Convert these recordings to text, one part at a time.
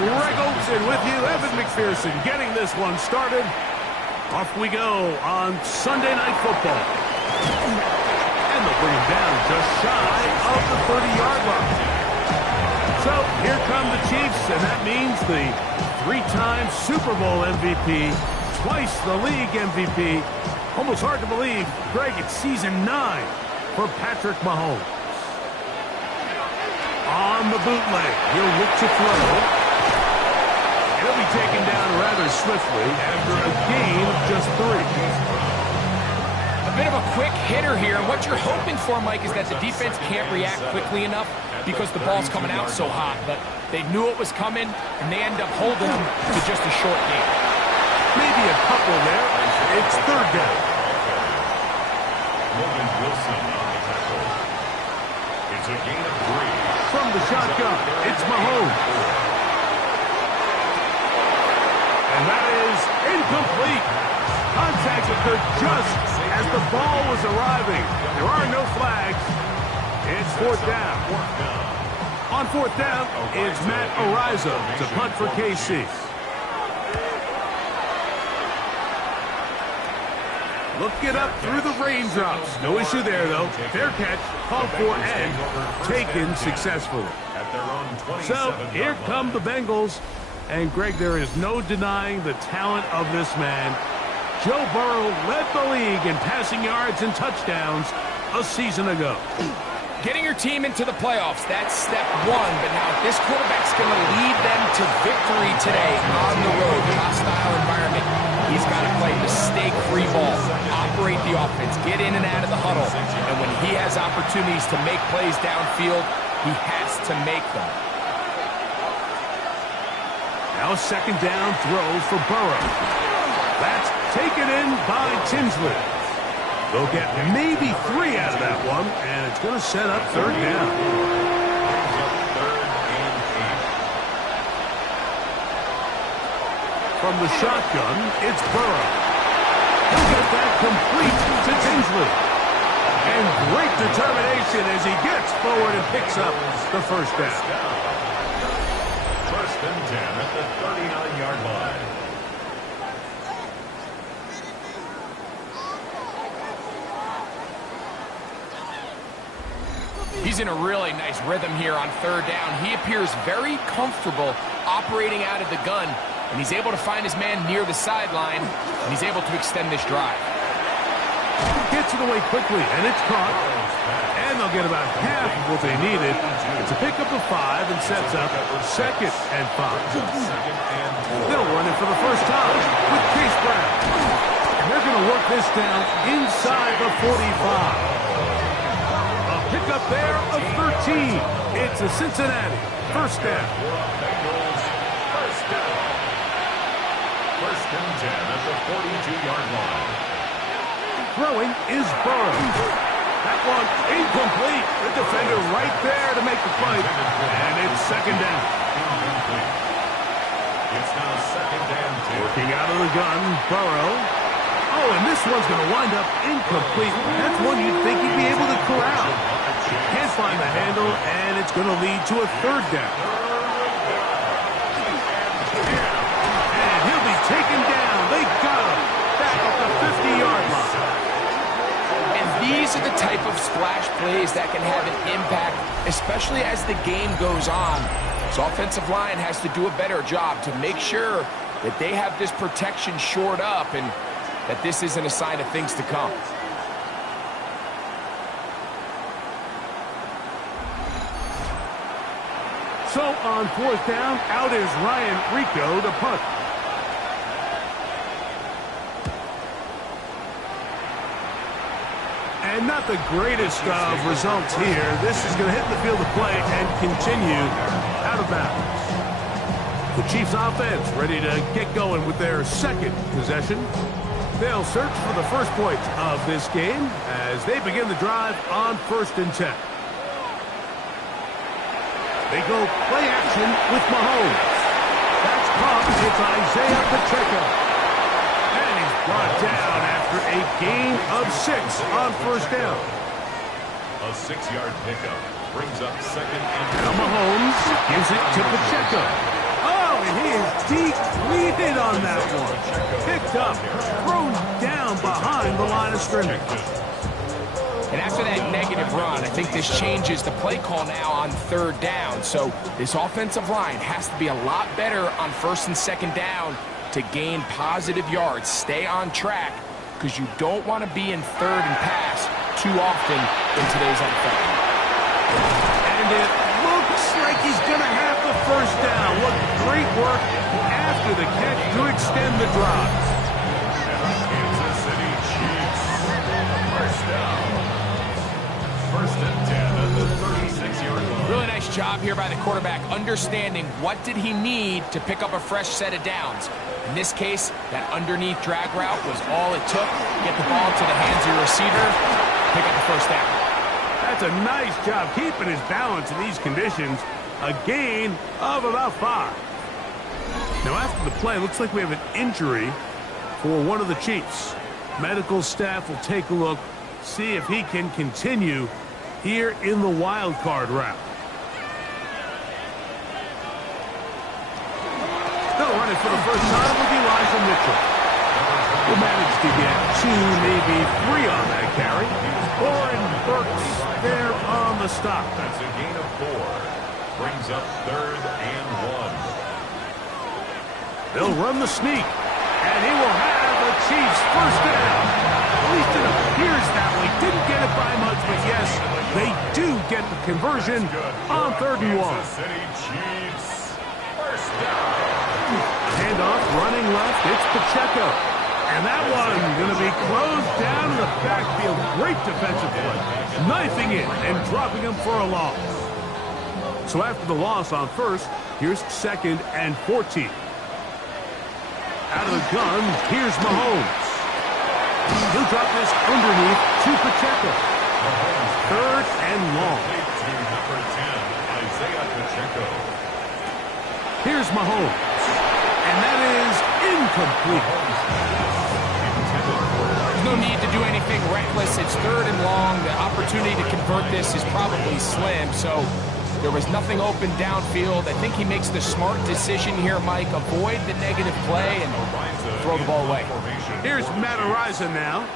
Greg Olson with you. Evan McPherson getting this one started. Off we go on Sunday Night Football. And they'll bring him down just shy of the 30-yard line. So here come the Chiefs, and that means the three-time Super Bowl MVP, twice the league MVP. Almost hard to believe, Greg, it's season 9 for Patrick Mahomes. On the bootleg, he'll look to throw. He'll be taken down rather swiftly after a gain of just 3. A bit of a quick hitter here. What you're hoping for, Mike, is that the defense can't react quickly enough because the ball's coming out so hot. But they knew it was coming, and they end up holding them to just a short gain. Maybe a couple there. It's third down. WC on the tackle. It's a gain of 3. From the shotgun, it's Mahomes. And that is incomplete. Contact occurred just as the ball was arriving. There are no flags. It's fourth down. On fourth down, it's Matt Ariza to punt for KC. Look it up through the raindrops. No issue there, though. Fair catch, called for, and taken successfully. So here come the Bengals. And, Greg, there is no denying the talent of this man. Joe Burrow led the league in passing yards and touchdowns a season ago. Getting your team into the playoffs, that's step 1. But now this quarterback's going to lead them to victory today on the road. Hostile environment. He's got to play mistake-free ball, operate the offense, get in and out of the huddle. And when he has opportunities to make plays downfield, he has to make them. Now a second down throw for Burrow. That's taken in by Tinsley. They'll get maybe 3 out of that one, and it's going to set up third down. From the shotgun, it's Burrow. He'll get that complete to Tinsley. And great determination as he gets forward and picks up the first down. First and 10 at the 39-yard line. He's in a really nice rhythm here on third down. He appears very comfortable operating out of the gun, and he's able to find his man near the sideline, and he's able to extend this drive. Gets it away quickly, and it's caught. And they'll get about half of what they needed. It's a pickup of 5 and sets up second and 5. They'll run it for the first time with Case Brown. And they're going to work this down inside the 45. Pickup there of 13. It's a Cincinnati first down. First and 10 at the 42-yard line. Throwing is Burrow. That one incomplete. The defender right there to make the play. And it's second down. It's now second and 10. Working out of the gun, Burrow. Oh, and this one's going to wind up incomplete. That's one you'd think he'd be able to corral. Can't find the handle, and it's going to lead to a third down. And he'll be taken down. They got him back at the 50-yard line. And these are the type of splash plays that can have an impact, especially as the game goes on. So offensive line has to do a better job to make sure that they have this protection shored up and that this isn't a sign of things to come. So on fourth down, out is Ryan Rico to punt. And not the greatest of results here. This is going to hit the field of play and continue out of bounds. The Chiefs offense ready to get going with their second possession. They'll search for the first points of this game as they begin the drive on first and 10. They go play action with Mahomes. That's caught. It's Isaiah Pacheco. And he's brought down after a gain of 6 on first down. A 6-yard pickup brings up second and 10. Now Mahomes gives it to Pacheco. Oh, and he is depleted on that one. Picked up, thrown down behind the line of scrimmage. And after that negative run, I think this changes the play call now on third down. So this offensive line has to be a lot better on first and second down to gain positive yards. Stay on track, because you don't want to be in third and pass too often in today's NFL. And it looks like he's going to have the first down. What great work after the catch to extend the drive. Kansas City Chiefs. First down. First and 10 at the 36-yard line. Really nice job here by the quarterback, understanding what did he need to pick up a fresh set of downs. In this case, that underneath drag route was all it took. Get the ball to the hands of your receiver, pick up the first down. That's a nice job keeping his balance in these conditions. A gain of about 5. Now after the play, looks like we have an injury for one of the Chiefs. Medical staff will take a look, see if he can continue here in the wild card route. They'll run it for the first time with Elijah Mitchell. Will manage to get 2, maybe 3 on that carry. Warren Burks there on the stop. That's a gain of 4. Brings up third and 1. They'll run the sneak, and he will have the Chiefs first down. At least it appears that way. Didn't get it by much, but yes, they do get the conversion on third and 1. Kansas City Chiefs. First down. Handoff, running left, it's Pacheco. And that one going to be closed down in the backfield. Great defensive play. Knifing it and dropping him for a loss. So after the loss on first, here's second and 14. Out of the gun, here's Mahomes. He'll drop this underneath to Pacheco. Third and long. To number 10, Isaiah Pacheco. Here's Mahomes. And that is incomplete. There's no need to do anything reckless. It's third and long. The opportunity to convert this is probably slim, so there was nothing open downfield. I think he makes the smart decision here, Mike. Avoid the negative play and throw the ball away. Here's Matt Ariza now.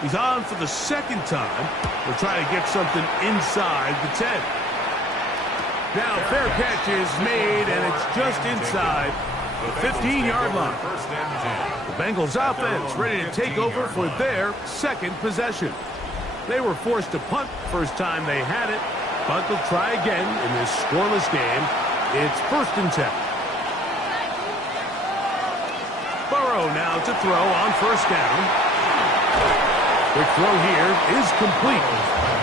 He's on for the second time. We'll try to get something inside the 10. Now, fair catch is made, and it's just inside the 15-yard line. First and 10. The Bengals offense ready to take over for their second possession. They were forced to punt first time they had it, but they'll try again in this scoreless game. It's first and 10. Burrow now to throw on first down. Quick throw here is complete.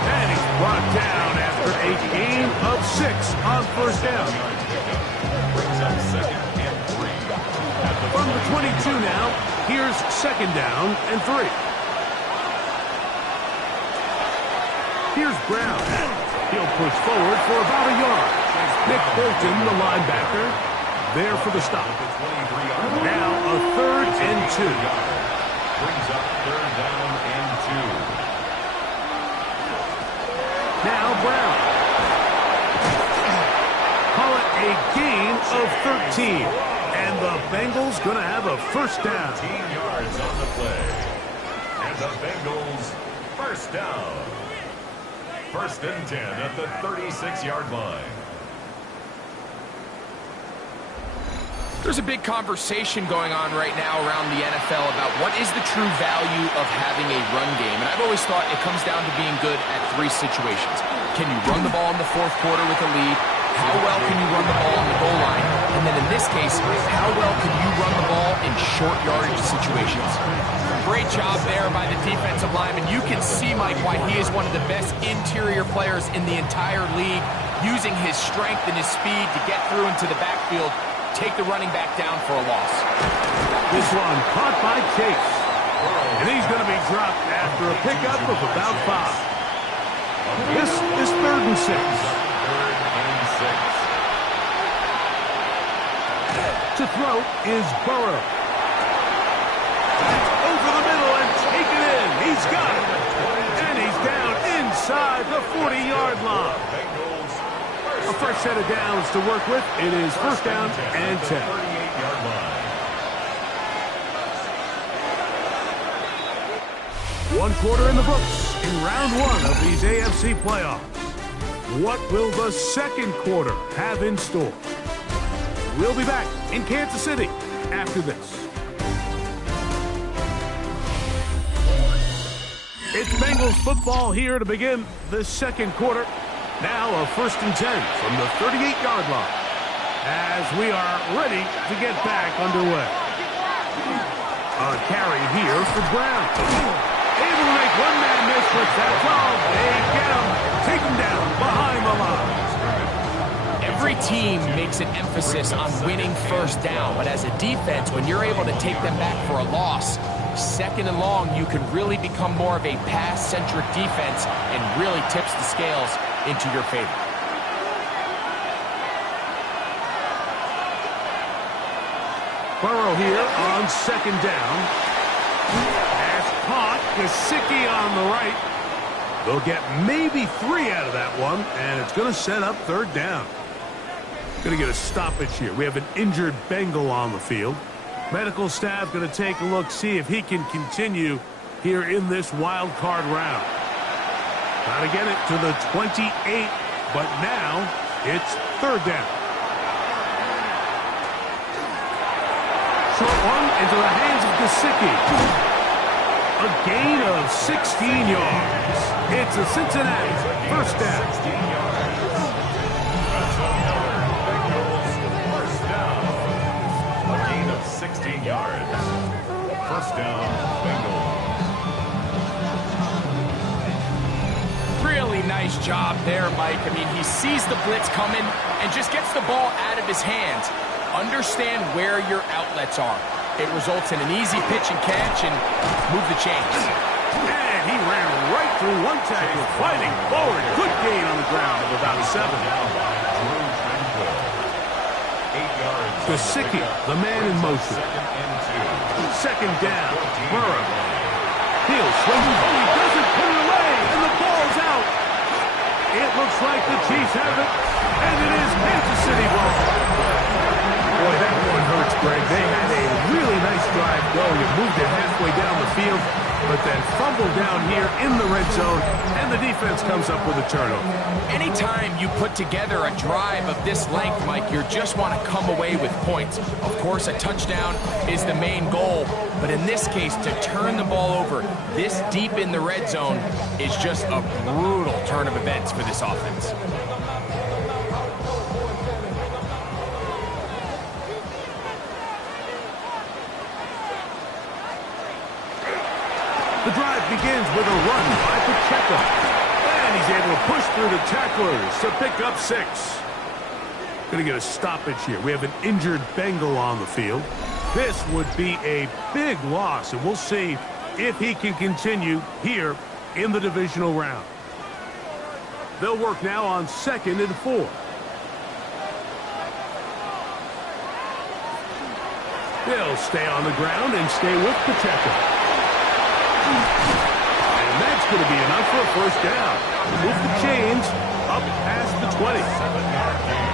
And he's brought down after a gain of 6 on first down. Brings up second and 3. From the 22 now, here's second down and 3. Here's Brown. He'll push forward for about a yard. Nick Bolton, the linebacker, there for the stop. Now a third and 2. Brings up third down and 2. Now Brown. Call it a gain of 13. And the Bengals going to have a first down. 15 yards on the play. And the Bengals first down. First and 10 at the 36-yard line. There's a big conversation going on right now around the NFL about what is the true value of having a run game. And I've always thought it comes down to being good at 3 situations. Can you run the ball in the fourth quarter with a lead? How well can you run the ball on the goal line? And then in this case, how well can you run the ball in short yardage situations? Great job there by the defensive lineman. You can see, Mike, why he is one of the best interior players in the entire league, using his strength and his speed to get through into the backfield, take the running back down for a loss. This one caught by Chase. And he's going to be dropped after a pickup of about 5. This is third and 6. To throw is Burrow. Over the middle and taken in. He's got it. And he's down inside the 40-yard line. A fresh set of downs to work with. It is first down and 10. 38-yard line. One quarter in the books in round one of these AFC playoffs. What will the second quarter have in store? We'll be back in Kansas City after this. It's Bengals football here to begin the second quarter. Now a first and 10 from the 38-yard line as we are ready to get back underway. A carry here for Brown. Able to make one man miss, but that's all. They get him, take him down behind the line. Every team makes an emphasis on winning first down, but as a defense, when you're able to take them back for a loss, second and long, you can really become more of a pass-centric defense and really tips the scales into your favor. Burrow here on second down. Pass caught. Gesicki on the right. They'll get maybe 3 out of that one, and it's going to set up third down. Going to get a stoppage here. We have an injured Bengal on the field. Medical staff going to take a look, see if he can continue here in this wild card round. Got to get it to the 28, but now it's third down. Short one into the hands of Gesicki. A gain of 16 yards. It's a Cincinnati first down. 16 yards. That's another Bengals first down. A gain of 16 yards. First down, Bengals. Really nice job there, Mike. I mean, he sees the blitz coming and just gets the ball out of his hands. Understand where your outlets are. It results in an easy pitch and catch and move the chains. And he ran right through one tackle, fighting forward. Good gain on the ground of about 7. Gesicki, the man in motion. Second down, Burrow. He'll swing. Oh, he doesn't put it away, and the ball's out. It looks like the Chiefs have it, and it is Kansas City ball. Boy, that one hurts, Greg. They had a really nice drive going. It moved it halfway down the field, but then fumbled down here in the red zone, and the defense comes up with a turnover. Anytime you put together a drive of this length, Mike, you just want to come away with points. Of course, a touchdown is the main goal, but in this case, to turn the ball over this deep in the red zone is just a brutal turn of events for this offense. The drive begins with a run by Pacheco. And he's able to push through the tacklers to pick up 6. Going to get a stoppage here. We have an injured Bengal on the field. This would be a big loss, and we'll see if he can continue here in the divisional round. They'll work now on 2nd and 4. They'll stay on the ground and stay with Pacheco. And that's going to be enough for a first down. Move the chains up past the 20. 7-yard gain.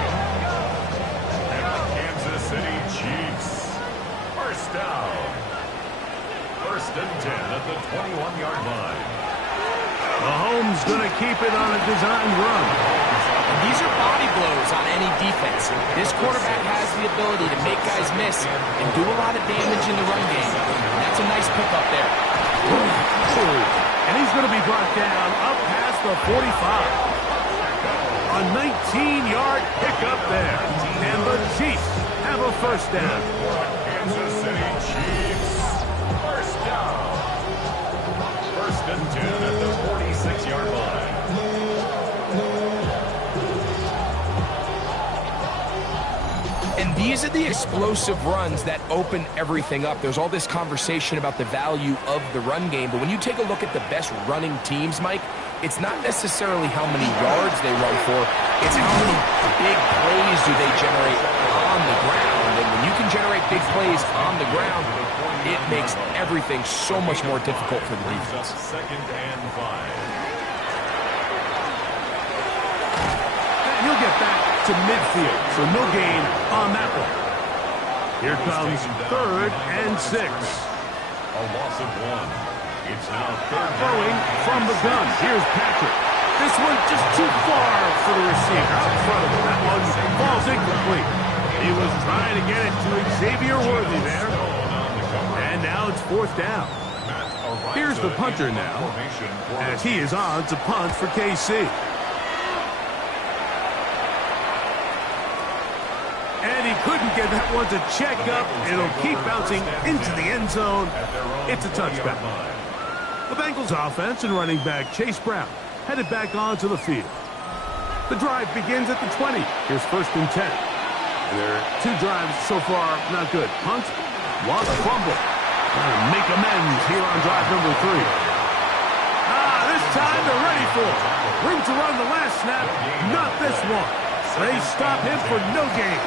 And the Kansas City Chiefs. First down. First and 10 at the 21-yard line. Mahomes going to keep it on a designed run. And these are body blows on any defense. This quarterback has the ability to make guys miss and do a lot of damage in the run game. And that's a nice pickup there. And he's going to be brought down up past the 45. A 19-yard pickup there. And the Chiefs have a first down. Kansas City Chiefs. First down. First and 10 at the 46-yard line. And these are the explosive runs that open everything up. There's all this conversation about the value of the run game, but when you take a look at the best running teams, Mike, it's not necessarily how many yards they run for, it's how many big plays do they generate on the ground. And when you can generate big plays on the ground, it makes everything so much more difficult for the defense. Second and 5. And he'll get back to midfield, so no gain on that one. Here comes 3rd and 6. A loss of 1. It's now 3rd. Throwing from the gun. Here's Patrick. This one just too far for the receiver. Out in front of him. That one falls incomplete. He was trying to get it to Xavier Worthy there. And now it's 4th down. Here's the punter now, as he is on to punt for KC. And he couldn't get that one to check up. It'll keep bouncing into the end zone. It's a touchback. The Bengals offense and running back Chase Brown headed back onto the field. The drive begins at the 20. Here's 1st and 10. Their 2 drives so far not good. Punt, lost fumble. Trying to make amends here on drive number 3. This time they're ready for it. Room to run the last snap. Not this one. They stop him for no gain.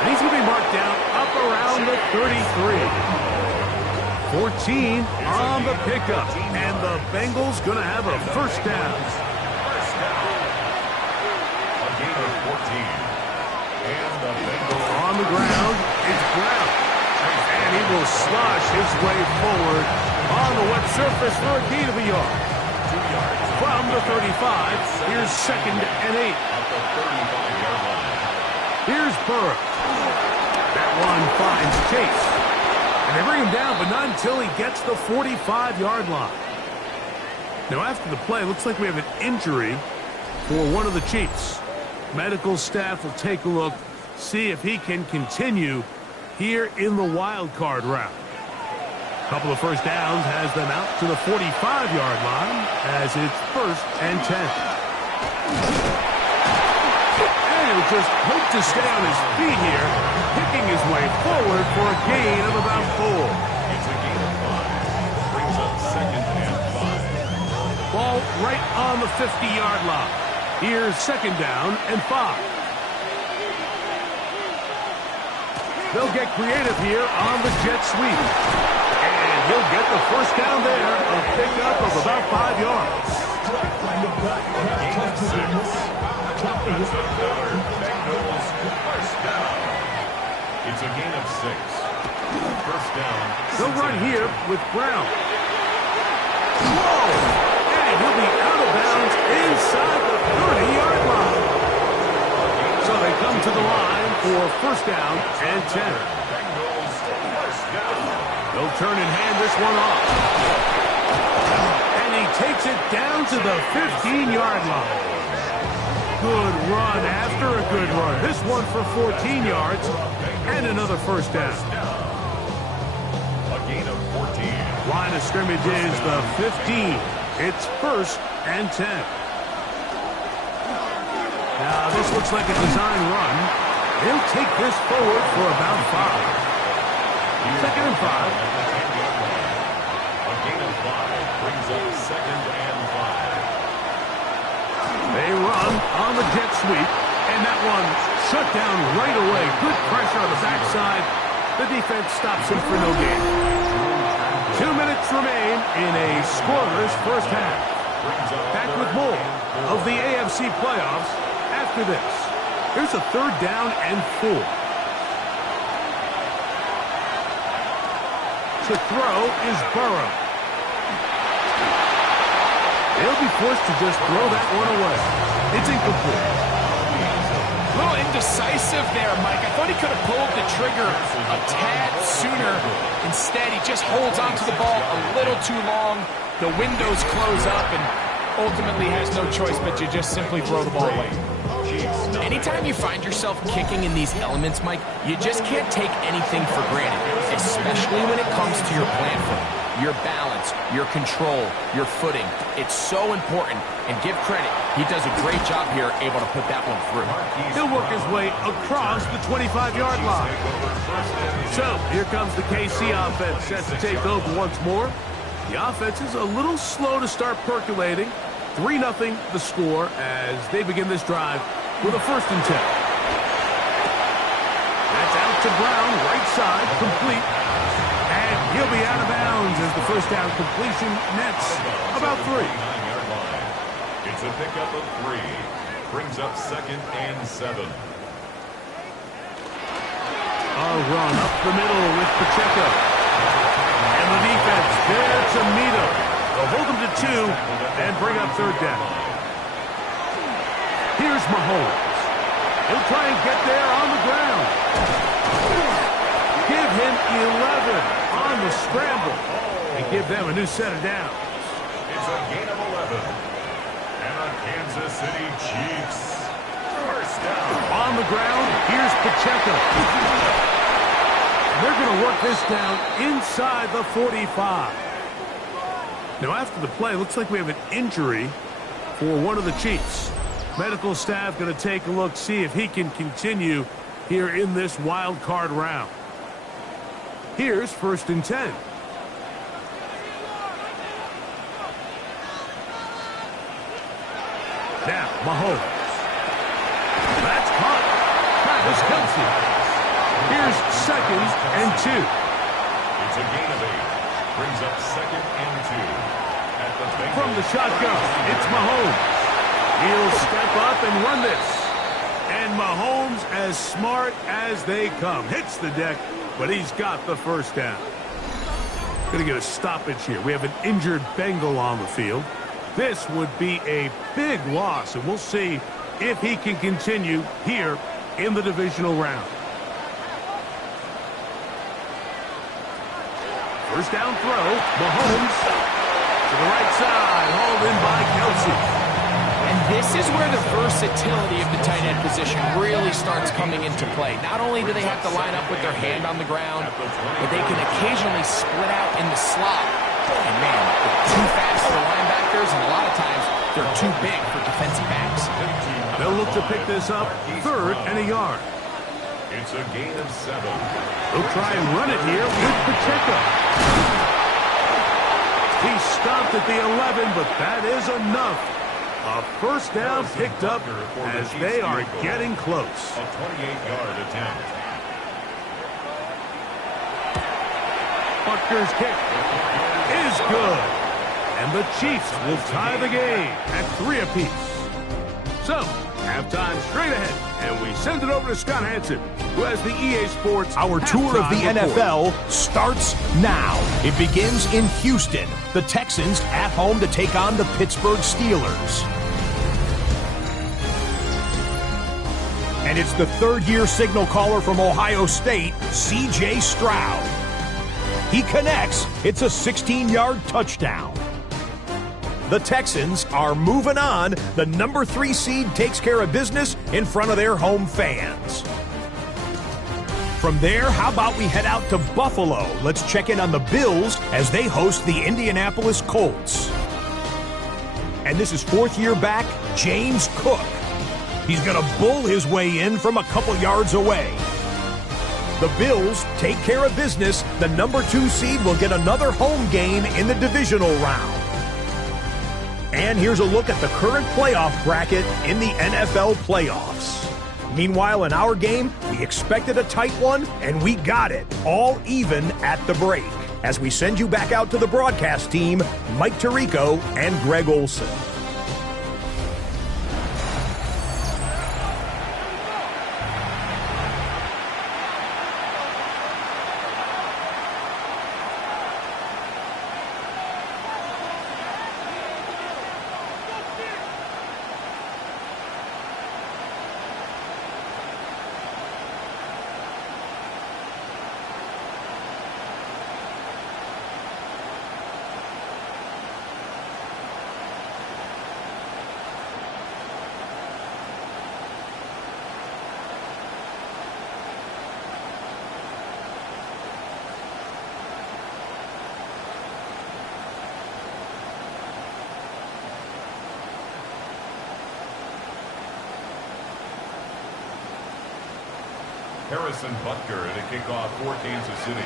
And he's going to be marked down up around the 33. 14 on the pickup. And the Bengals going to have a 1st down. A gain of 14. And the Bengals on the ground, it's Brown. And he will slosh his way forward on the wet surface for a gain of a yard. 2 yards. From the 35, here's 2nd and 8. At the 35-yard line. Here's Burrow. That one finds Chase. And they bring him down, but not until he gets the 45-yard line. Now after the play, it looks like we have an injury for one of the Chiefs. Medical staff will take a look, see if he can continue here in the wild card round. A couple of 1st downs has them out to the 45-yard line as it's 1st and 10. And he'll just hope to stay on his feet here, picking his way forward for a gain of about 4. It's a gain of 5. Brings up 2nd and 5. Ball right on the 50-yard line. Here's 2nd down and 5. They'll get creative here on the jet sweep. And he'll get the 1st down there, a pickup of about 5 yards. Gain of 6. That's another Bengals 1st down. It's a gain of 6. 1st down. They'll run here with Brown. Whoa! And he'll be out of bounds inside the 30-yard line. So they come to the line for 1st down and 10. Bengals 1st down. They'll turn and hand this one off. And he takes it down to the 15-yard line. Good run after a good run. This one for 14 yards and another 1st down. A gain of 14. Line of scrimmage is the 15. It's 1st and 10. Now this looks like a design run. He'll take this forward for about 5. 2nd and 5. A gain of 5 brings up 2nd and 5. They run on the jet sweep, and that one shut down right away. Good pressure on the backside. The defense stops him for no gain. 2 minutes remain in a scoreless 1st half. Back with more of the AFC playoffs after this. Here's a 3rd down and 4. To throw is Burrow. They'll be forced to just throw that one away. It's incomplete. A little indecisive there, Mike. I thought he could have pulled the trigger a tad sooner. Instead, he just holds onto the ball a little too long. The windows close up and ultimately has no choice but to just simply throw the ball away. Anytime you find yourself kicking in these elements, Mike, you just can't take anything for granted, especially when it comes to your plant foot. Your balance, your control, your footing. It's so important, and give credit. He does a great job here able to put that one through. He'll work his way across the 25-yard line. So here comes the KC offense set to take over once more. The offense is a little slow to start percolating. 3-0 the score as they begin this drive with a 1st and 10. That's out to Brown, right side, complete. And he'll be out of bounds as the 1st down completion nets about 3. It's a pickup of 3. Brings up 2nd and 7. A run up the middle with Pacheco. And the defense there to meet him. They'll hold him to 2 and bring up 3rd down. Here's Mahomes. He'll try and get there on the ground. Give him 11 on the scramble. And give them a new set of downs. It's a gain of 11. And the Kansas City Chiefs. First down. On the ground, here's Pacheco. They're going to work this down inside the 45. Now, after the play, looks like we have an injury for one of the Chiefs. Medical staff going to take a look, see if he can continue here in this wild card round. Here's 1st and 10. Now, Mahomes. That's caught. Travis Kelce. Here's 2nd and 2. It's a gain of 8. Brings up 2nd and 2. At the Bengals. From the shotgun, it's Mahomes. He'll step up and run this. And Mahomes, as smart as they come, hits the deck, but he's got the 1st down. Going to get a stoppage here. We have an injured Bengal on the field. This would be a big loss, and we'll see if he can continue here in the divisional round. 1st down throw, Mahomes to the right side, hauled in by Kelce. And this is where the versatility of the tight end position really starts coming into play. Not only do they have to line up with their hand on the ground, but they can occasionally split out in the slot. And man, they're too fast for linebackers, and a lot of times they're too big for defensive backs. They'll look to pick this up 3rd and a yard. It's a gain of 7. They'll try and run it here with Pacheco. He stopped at the 11, but that is enough. A 1st down picked up as they are getting close. A 28-yard attempt. Butker's kick is good. And the Chiefs will tie the game at 3 apiece. So, halftime straight ahead. And we send it over to Scott Hansen, who has the EA Sports Our tour of the halftime report. NFL starts now. It begins in Houston. The Texans at home to take on the Pittsburgh Steelers. And it's the 3rd-year signal caller from Ohio State, C.J. Stroud. He connects. It's a 16-yard touchdown. The Texans are moving on. The number 3 seed takes care of business in front of their home fans. From there, how about we head out to Buffalo? Let's check in on the Bills as they host the Indianapolis Colts. And this is 4th-year back, James Cook. He's going to bull his way in from a couple yards away. The Bills take care of business. The number 2 seed will get another home game in the divisional round. And here's a look at the current playoff bracket in the NFL playoffs. Meanwhile, in our game, we expected a tight one, and we got it, all even at the break. As we send you back out to the broadcast team, Mike Tirico and Greg Olson. Harrison Butker to kick off for Kansas City.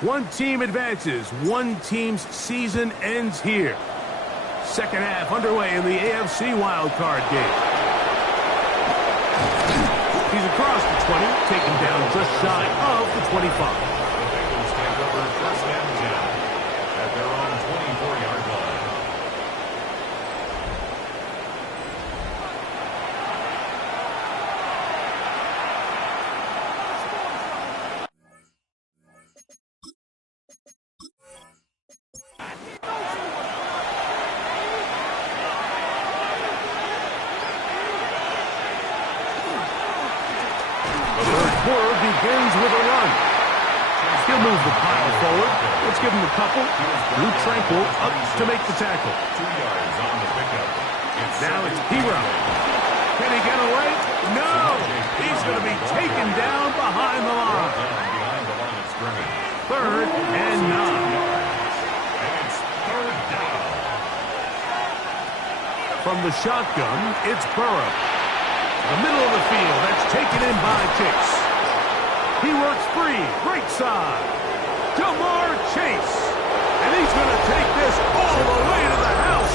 One team advances. One team's season ends here. Second half underway in the AFC wildcard game. He's across the 20, taken down just shy of the 25. The Bengals take over first and 10 at their own 24-yard line. Quarter begins with a run. He'll move the pile forward. Let's give him a couple. Blue Tranquil up to make the tackle. 2 yards on the pickup. Now it's Hero. Can he get away? No! He's going to be taken down behind the line. Behind the line of scrimmage. Third and 9. And it's third down. From the shotgun, it's Burrow. The middle of the field, that's taken in by Chase. He works free, right side. Jamar Chase. And he's going to take this all the way to the house.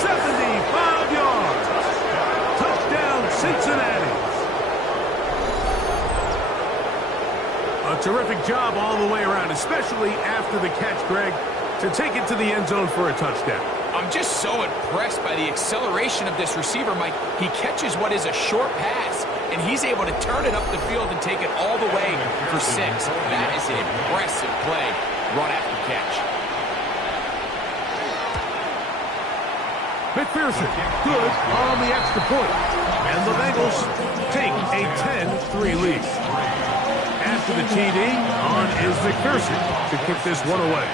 75 yards. Touchdown, Cincinnati. A terrific job all the way around, especially after the catch, Greg, to take it to the end zone for a touchdown. I'm just so impressed by the acceleration of this receiver, Mike. He catches what is a short pass, and he's able to turn it up the field and take it all the way for 6. That is an impressive play, run after catch. McPherson, good on the extra point. And the Bengals take a 10-3 lead. After the TD, on is McPherson to kick this one away.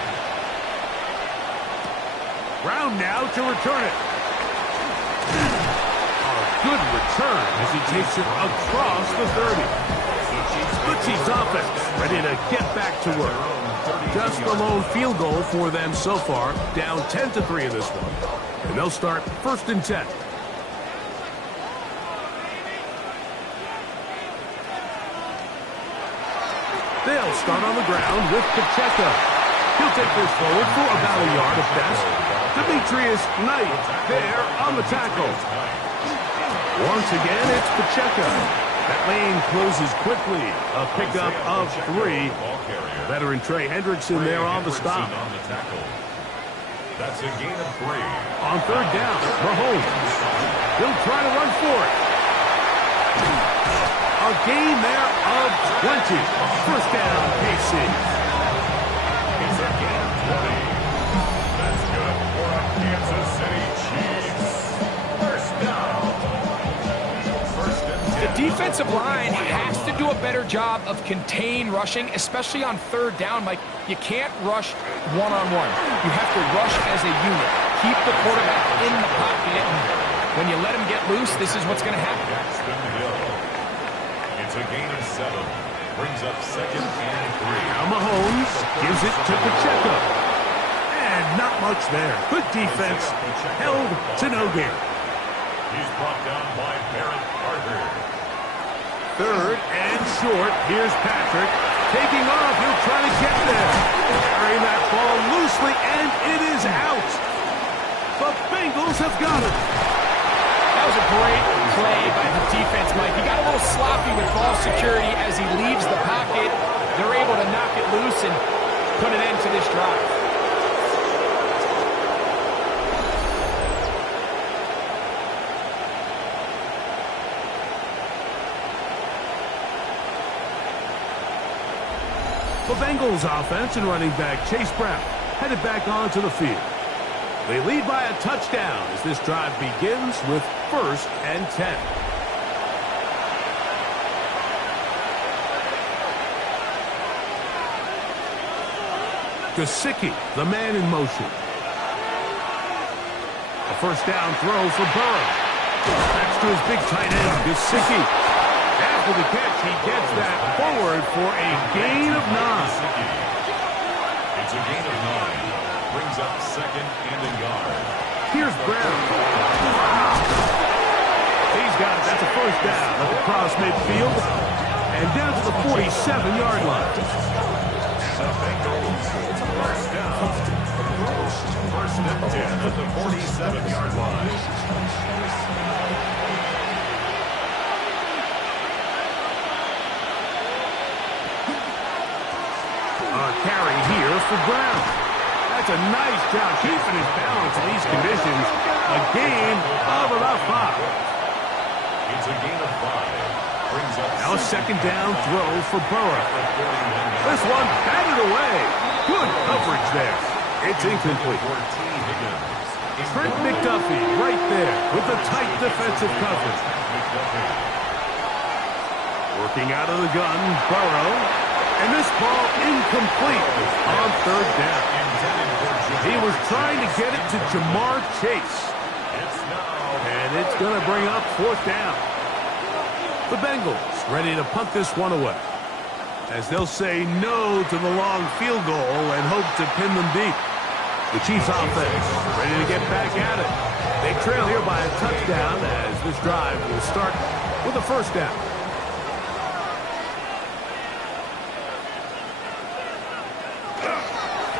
Brown now to return it. A good return as he takes it across the 30. The Chiefs offense ready to get back to work. Just the lone field goal for them so far, down 10-3 in this one. And they'll start first and 10. They'll start on the ground with Pacheco. He'll take this forward for about a yard at best. Demetrius Knight there on the tackle. Once again, it's Pacheco. That lane closes quickly. A pickup of 3. Veteran Trey Hendrickson there on the stop. That's a gain of 3. On third down, Mahomes. He'll try to run for it. A gain there of 20. First down, KC. It's a gain of 20. That's good for a Kansas City Chiefs. First down. First and 10. The defensive line has to do a better job of contain rushing, especially on third down. Like, you can't rush one-on-one. You have to rush as a unit. Keep the quarterback in the pocket. And when you let him get loose, this is what's going to happen. It's a gain of 7. Brings up second and 3. Now Mahomes gives it to Pacheco. And not much there. Good defense. Held to no gain. He's brought down by Barrett Carter. Third and short. Here's Patrick. Taking off. He'll try to get there. Carrying that ball loosely, and it is out. The Bengals have got it. That was a great play by the defense, Mike. He got a little sloppy with ball security as he leaves the pocket. They're able to knock it loose and put an end to this drive. The Bengals offense and running back Chase Brown headed back onto the field. They lead by a touchdown as this drive begins with first and 10. Gesicki, the man in motion. A first down throw for Burrow. That's to his big tight end, Gesicki. After the catch, he gets that forward for a gain of 9. It's a gain of 9. Brings up second and a yard. Here's Brown. He's got it. That's a first down across midfield and down to the 47-yard line. The Bengals, first down. First and 10 at the 47-yard line. Carry here for Brown. That's a nice job keeping his balance in these conditions. A gain of about 5. It's a gain of 5. Brings up now a second down throw for Burrow. This one batted away. Good coverage there. It's incomplete. Trent McDuffie right there with the tight defensive coverage. Working out of the gun, Burrow. And this ball incomplete on third down. He was trying to get it to Jamar Chase. And it's going to bring up fourth down. The Bengals ready to punt this one away, as they'll say no to the long field goal and hope to pin them deep. The Chiefs offense ready to get back at it. They trail here by a touchdown as this drive will start with a first down.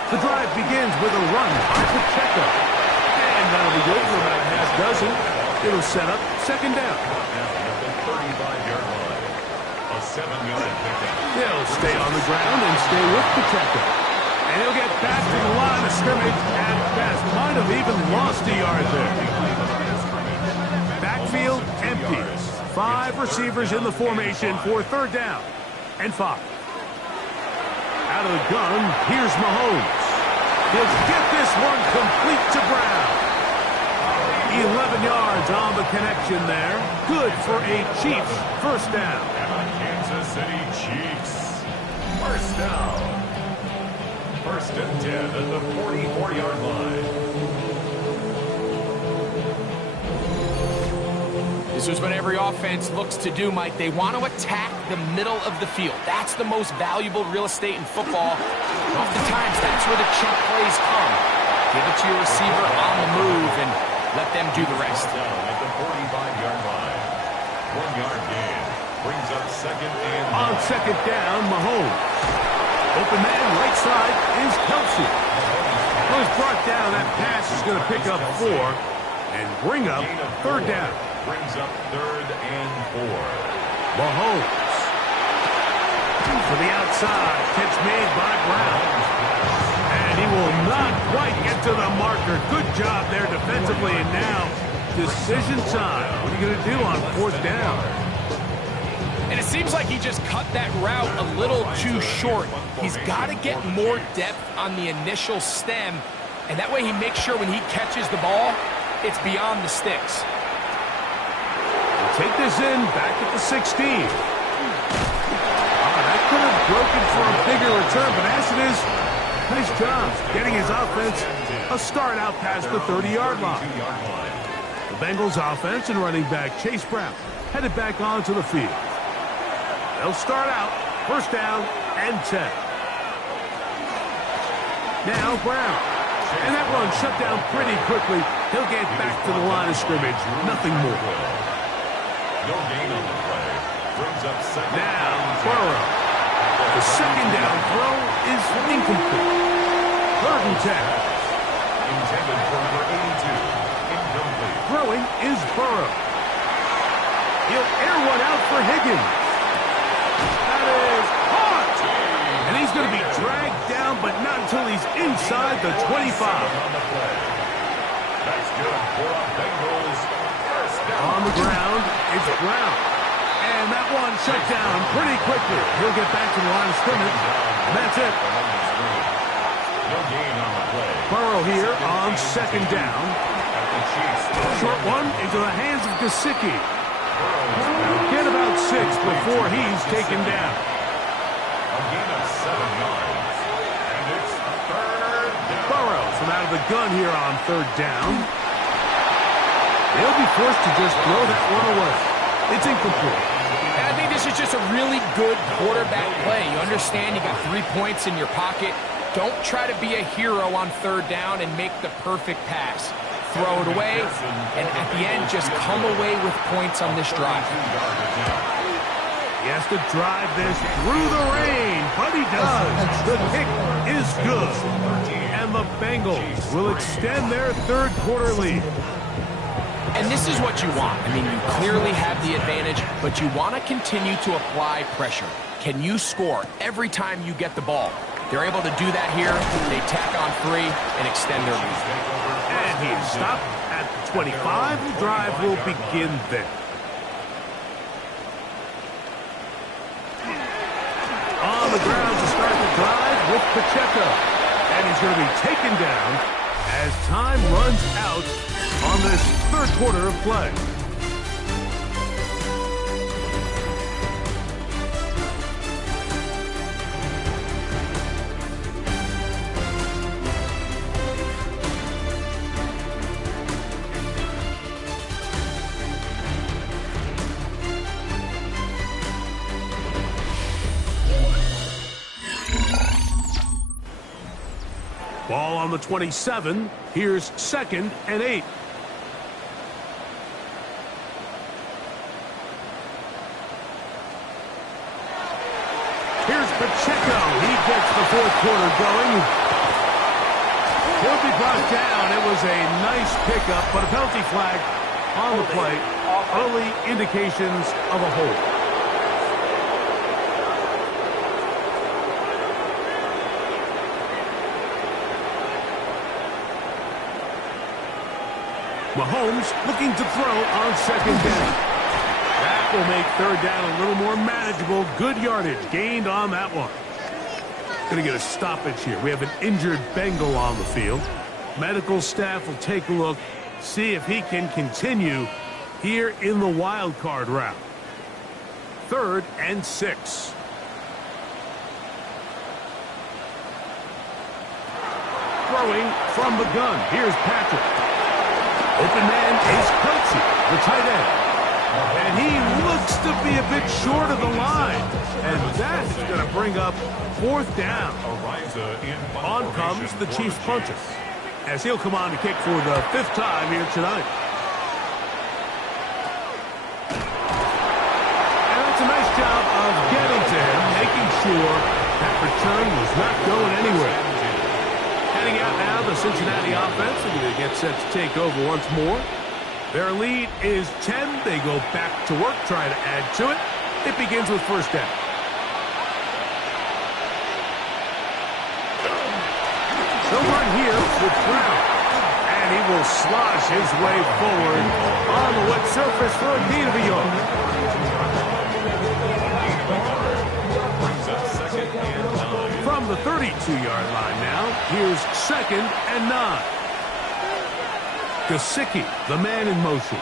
The drive begins with a run by Pacheco. And that'll be good for about a half dozen. It'll set up second down. At the 35-yard line. A 7-yard pickup. He'll stay on the ground and stay with Pacheco. And he'll get back to the line of scrimmage at best. Might have even lost a yard there. Backfield empty. 5 receivers in the formation for third down and 5. Out of the gun, here's Mahomes. He'll get this one complete to Brown. 11 yards on the connection there. Good for a Chiefs first down. Kansas City Chiefs. First down. First and 10 at the 44-yard line. This is what every offense looks to do, Mike. They want to attack the middle of the field. That's the most valuable real estate in football. Oftentimes, that's where the chunk plays come. Give it to your receiver on the move and let them do the rest. Down at the 45-yard line. 1-yard gain. Brings up second and on second down, Mahomes. Open man, right side is Kelsey. Well, he's brought down. That pass is going to pick up 4 and bring up third down. Brings up third and 4. Mahomes. To the outside. Catch made by Brown. And he will not quite get to the marker. Good job there defensively. And now, decision time. What are you going to do on fourth down? And it seems like he just cut that route a little too short. He's got to get more depth on the initial stem. And that way he makes sure when he catches the ball, it's beyond the sticks. Take this in, back at the 16. That could have broken for a bigger return, but as it is, nice job getting his offense a start out past the 30-yard line. The Bengals offense and running back Chase Brown headed back onto the field. They'll start out first down and 10. Now Brown. And that run shut down pretty quickly. He'll get back to the line of scrimmage. Nothing more. No gain on the play. Brings up second. Now, Burrow. The second down throw is incomplete. Third and 10. Intended for number 82. Incomplete. Throwing is Burrow. He'll air one out for Higgins. That is caught. And he's going to be dragged down, but not until he's inside the 25. That's good for a Bengals first down. On the ground, it's Brown. And that one shut down pretty quickly. He'll get back to the line of scrimmage. And that's it. No gain on the play. Burrow here on second down. Short one into the hands of Gesicki. He'll get about 6 before he's taken down. A gain of 7 yards. And it's third down. Burrow from out of the gun here on third down. They'll be forced to just throw that one away. It's incomplete. And I think this is just a really good quarterback play. You understand you got 3 points in your pocket. Don't try to be a hero on third down and make the perfect pass. Throw it away, and at the end, just come away with points on this drive. He has to drive this through the rain, but he does. The kick is good. And the Bengals will extend their third quarter lead. And this is what you want. I mean, you clearly have the advantage, but you want to continue to apply pressure. Can you score every time you get the ball? They're able to do that here. They tack on 3 and extend their lead. And he's stopped at the 25. The drive will begin there. On the ground to start the drive with Pacheco. And he's going to be taken down as time runs out on this third quarter of play. Ball on the 27. Here's 2nd and 8. Here's Pacheco. He gets the fourth quarter going. Will be brought down. It was a nice pickup, but a penalty flag on the play. Early indications of a hold. Mahomes looking to throw on 2nd down. That will make 3rd down a little more manageable. Good yardage gained on that one. Going to get a stoppage here. We have an injured Bengal on the field. Medical staff will take a look, see if he can continue here in the wild card route. 3rd and 6. Throwing from the gun. Here's Patrick. Open man is Kelsey, the tight end. And he looks to be a bit short of the line. And that is going to bring up 4th down. On comes the Chiefs punter, as he'll come on to kick for the 5th time here tonight. And that's a nice job of getting to him, making sure that return was not going anywhere. Heading out now, the Cincinnati offense are going to get set to take over once more. Their lead is 10. They go back to work, try to add to it. It begins with 1st down. They'll run here with Brown. And he will slosh his way forward on the wet surface for a gain of a yard. From the 32-yard line now, here's 2nd and 9. Gesicki, the man in motion.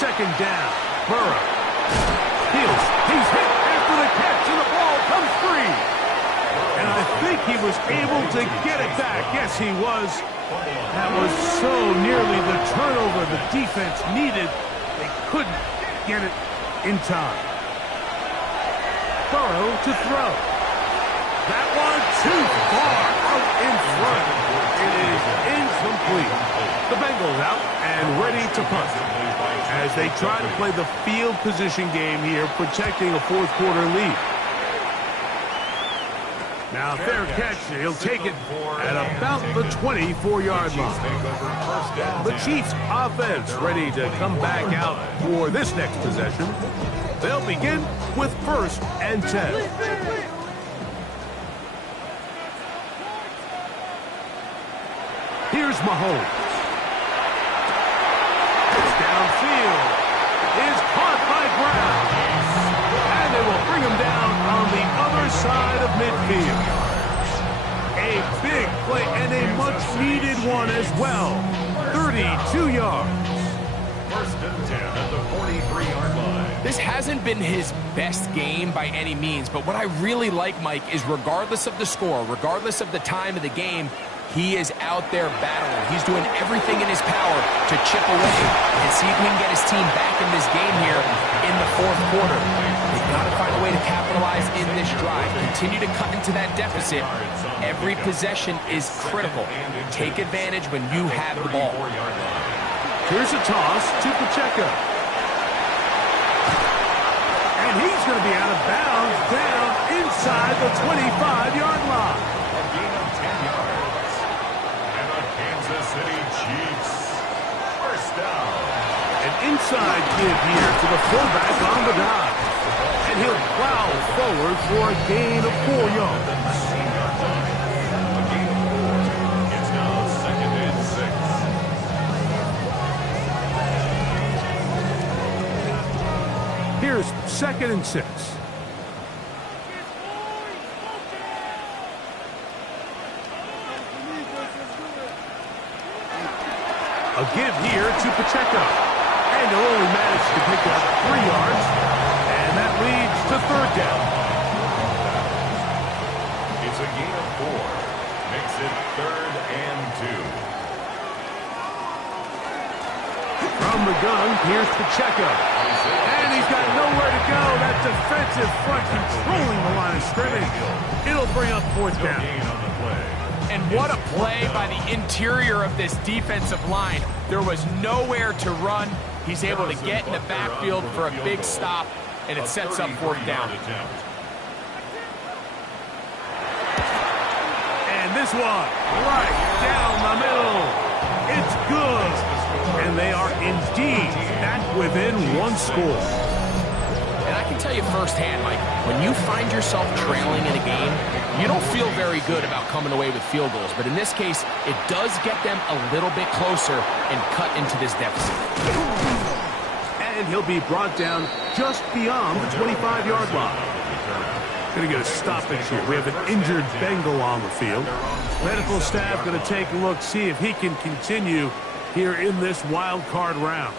2nd down, Burrow. He's hit after the catch, and the ball comes free. And I think he was able to get it back. Yes, he was. That was so nearly the turnover the defense needed. They couldn't get it in time. Burrow to throw. That one too far out in front. It is incomplete. The Bengals out and ready to punt as they try to play the field position game here, protecting a 4th quarter lead. Now, fair catch. He'll take it at about the 24-yard line. The Chiefs offense ready to come back out for this next possession. They'll begin with 1st and 10. Here's Mahomes. It's downfield. Is caught by Brown. And they will bring him down on the other side of midfield. A big play and a much-needed one as well. 32 yards. 1st and 10 at the 43-yard line. This hasn't been his best game by any means, but what I really like, Mike, is regardless of the score, regardless of the time of the game, he is out there battling. He's doing everything in his power to chip away and see if he can get his team back in this game here in the 4th quarter. They've got to find a way to capitalize in this drive. Continue to cut into that deficit. Every possession is critical. Take advantage when you have the ball. Here's a toss to Pacheco. And And he's going to be out of bounds down inside the 25-yard line. A gain of 10 yards. And the Kansas City Chiefs. First down. An inside give here to the fullback on the dive. And he'll plow forward for a gain of 4 yards. A gain of 4. It's now 2nd and 6. Here's 2nd and 6. A give here to Pacheco. And he'll only manage to pick up 3 yards. And that leads to 3rd down. It's a gain of 4. Makes it 3rd and 2. From the gun, here's Pacheco. And he's got nowhere to go. That defensive front controlling the line of scrimmage. It'll bring up 4th No down. gain on the play. And what a play by the interior of this defensive line. There was nowhere to run. He's able to get in the backfield for a big stop, and it sets up 4th down. And this one, right down the middle. It's good. And they are indeed back within 1 score. And I can tell you firsthand, Mike, when you find yourself trailing in a game, you don't feel very good about coming away with field goals. But in this case, it does get them a little bit closer and cut into this deficit. And he'll be brought down just beyond the 25-yard line. Going to get a stoppage here. We have an injured Bengal on the field. Medical staff going to take a look, see if he can continue here in this wild card round.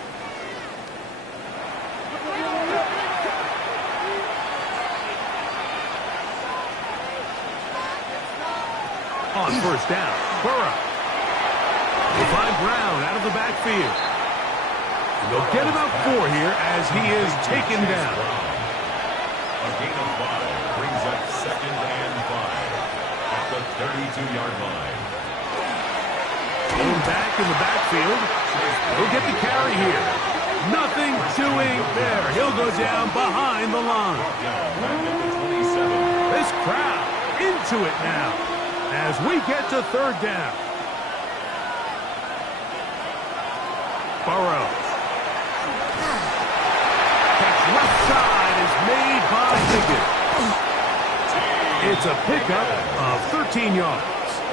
On 1st down, Burrow. They find Brown out of the backfield. And they'll get about 4 here as he is taken down. A gain of 5 brings up 2nd and 5 at the 32-yard line. Going back in the backfield. He'll get the carry here. Nothing doing there. He'll go down behind the line. Back at the 27. This crowd into it now as we get to 3rd down. Burrow. Catch left side is made by Higgins. It's a pickup of 13 yards.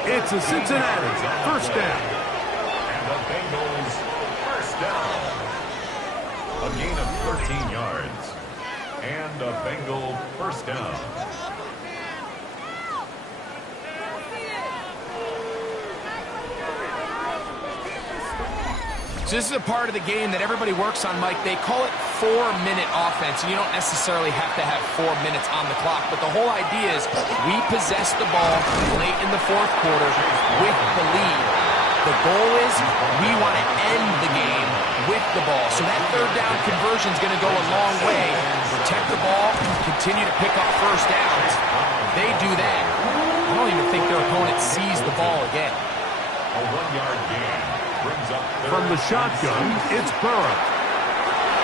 It's a Cincinnati 1st down. And the Bengals first down. A gain of 13 yards. And a Bengal first down. So this is a part of the game that everybody works on, Mike. They call it 4-minute offense, and you don't necessarily have to have 4 minutes on the clock. But the whole idea is we possess the ball late in the 4th quarter with the lead. The goal is we want to end the game with the ball. So that 3rd down conversion is going to go a long way. Protect the ball, continue to pick up 1st downs. They do that. I don't even think their opponent sees the ball again. A 1-yard gain. Brings up From the shotgun, it's Burrow.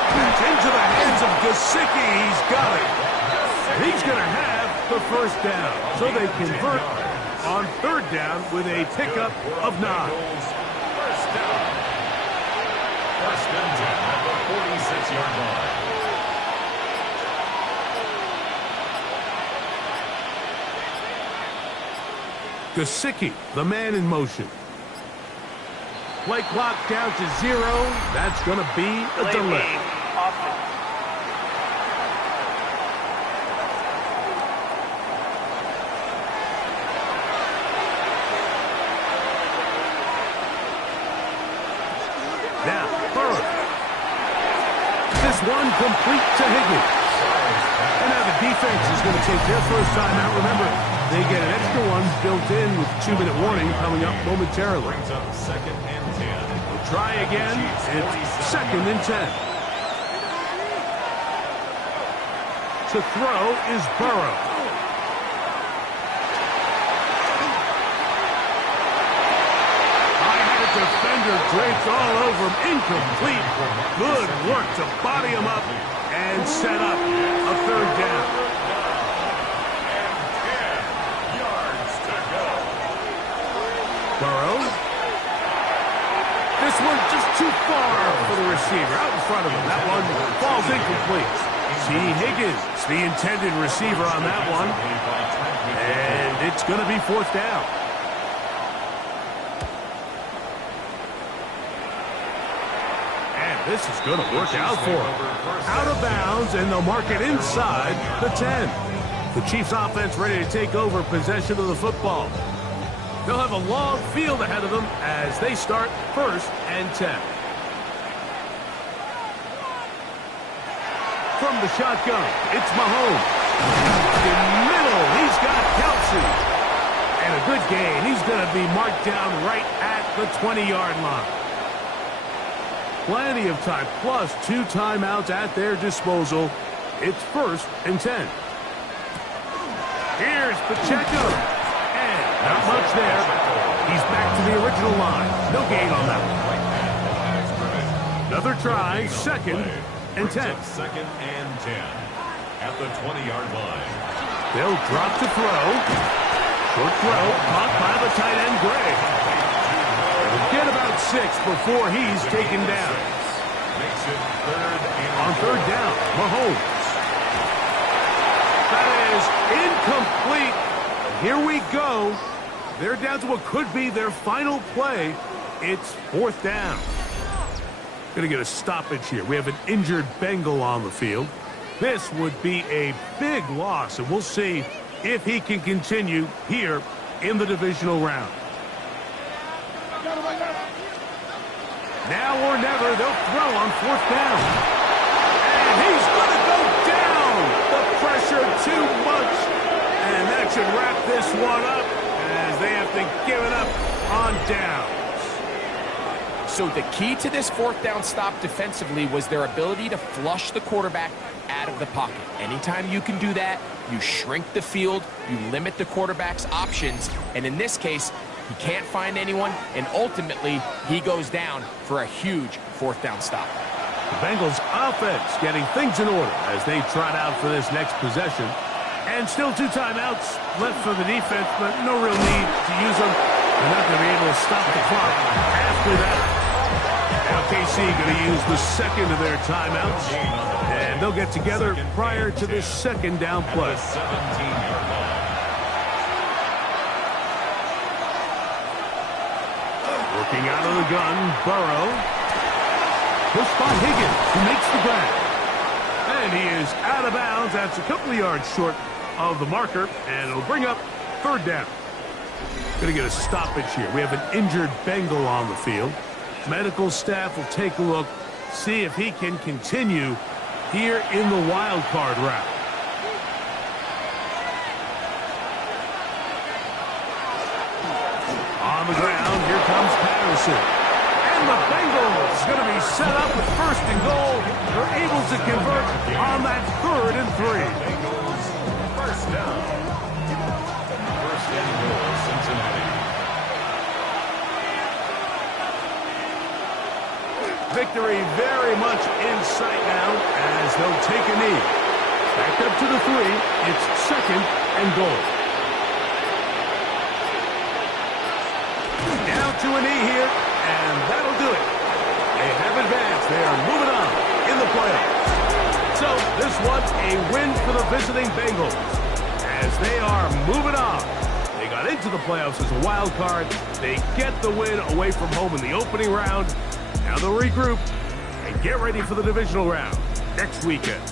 It's into the hands of Gesicki. He's got it. He's going to have the 1st down. So they convert on 3rd down with a pickup of 9. First down. 1st and 10 at the 46-yard line. Gesicki, the man in motion. Play clock down to 0. That's going to be a delay. Now, Burrow. This one complete to Higgins. And now the defense is going to take their 1st time out. Remember, they get an extra one built in with 2-minute warning coming up momentarily. Brings up 2nd and 10. We'll try again. It's 2nd and 10. To throw is Burrow. Defender drapes all over him. Incomplete. Good work to body him up. and set up a third down. And 10 yards to go. Burrow. This one just too far for the receiver. Out in front of him. That one falls incomplete. T. Higgins, the intended receiver on that one. And it's going to be fourth down. And this is going to work out for him. Out of bounds, and they'll mark it inside the 10. The Chiefs offense ready to take over possession of the football. They'll have a long field ahead of them as they start 1st and 10. From the shotgun, it's Mahomes. In the middle, he's got Kelsey. And a good gain. He's going to be marked down right at the 20-yard line. Plenty of time, plus 2 timeouts at their disposal. It's 1st and 10. Here's Pacheco. Not much there. He's back to the original line. No gain on that one. Another try, 2nd and 10. 2nd and 10 at the 20-yard line. They'll drop to throw. Short throw, caught by the tight end, Gray. They'll get about 6 before he's taken down. Makes it 3rd and on 3rd down, Mahomes. That is incomplete. Here we go. They're down to what could be their final play. It's 4th down. Going to get a stoppage here. We have an injured Bengal on the field. This would be a big loss, and we'll see if he can continue here in the divisional round. Now or never, they'll throw on 4th down. And he's going to go down. The pressure too much. And that should wrap this one up as they have to give it up on downs. So the key to this 4th down stop defensively was their ability to flush the quarterback out of the pocket. Anytime you can do that, you shrink the field, you limit the quarterback's options, and in this case, he can't find anyone, and ultimately, he goes down for a huge 4th down stop. The Bengals offense getting things in order as they trot out for this next possession. And still 2 timeouts left for the defense, but no real need to use them. They're not going to be able to stop the clock after that. Now KC going to use the 2nd of their timeouts, and they'll get together prior to this 2nd down play. 17-yard line. Working out of the gun, Burrow. Pushed by Higgins, who makes the grab. And he is out of bounds. That's a couple of yards short of the marker, and it'll bring up 3rd down. Going to get a stoppage here. We have an injured Bengal on the field. Medical staff will take a look, see if he can continue here in the wild card route. On the ground, here comes Patterson. And the Bengals going to be set up with 1st and goal. They're able to convert on that 3rd and 3. Bengals 1st down. 1st and goal, Cincinnati. Victory very much in sight now as they'll take a knee. Back up to the 3. It's 2nd and goal. Down to a knee here, and that'll do it. They have advanced. They are moving on in the playoffs. So this one's a win for the visiting Bengals as they are moving on. They got into the playoffs as a wild card. They get the win away from home in the opening round. Now they'll regroup and get ready for the divisional round next weekend.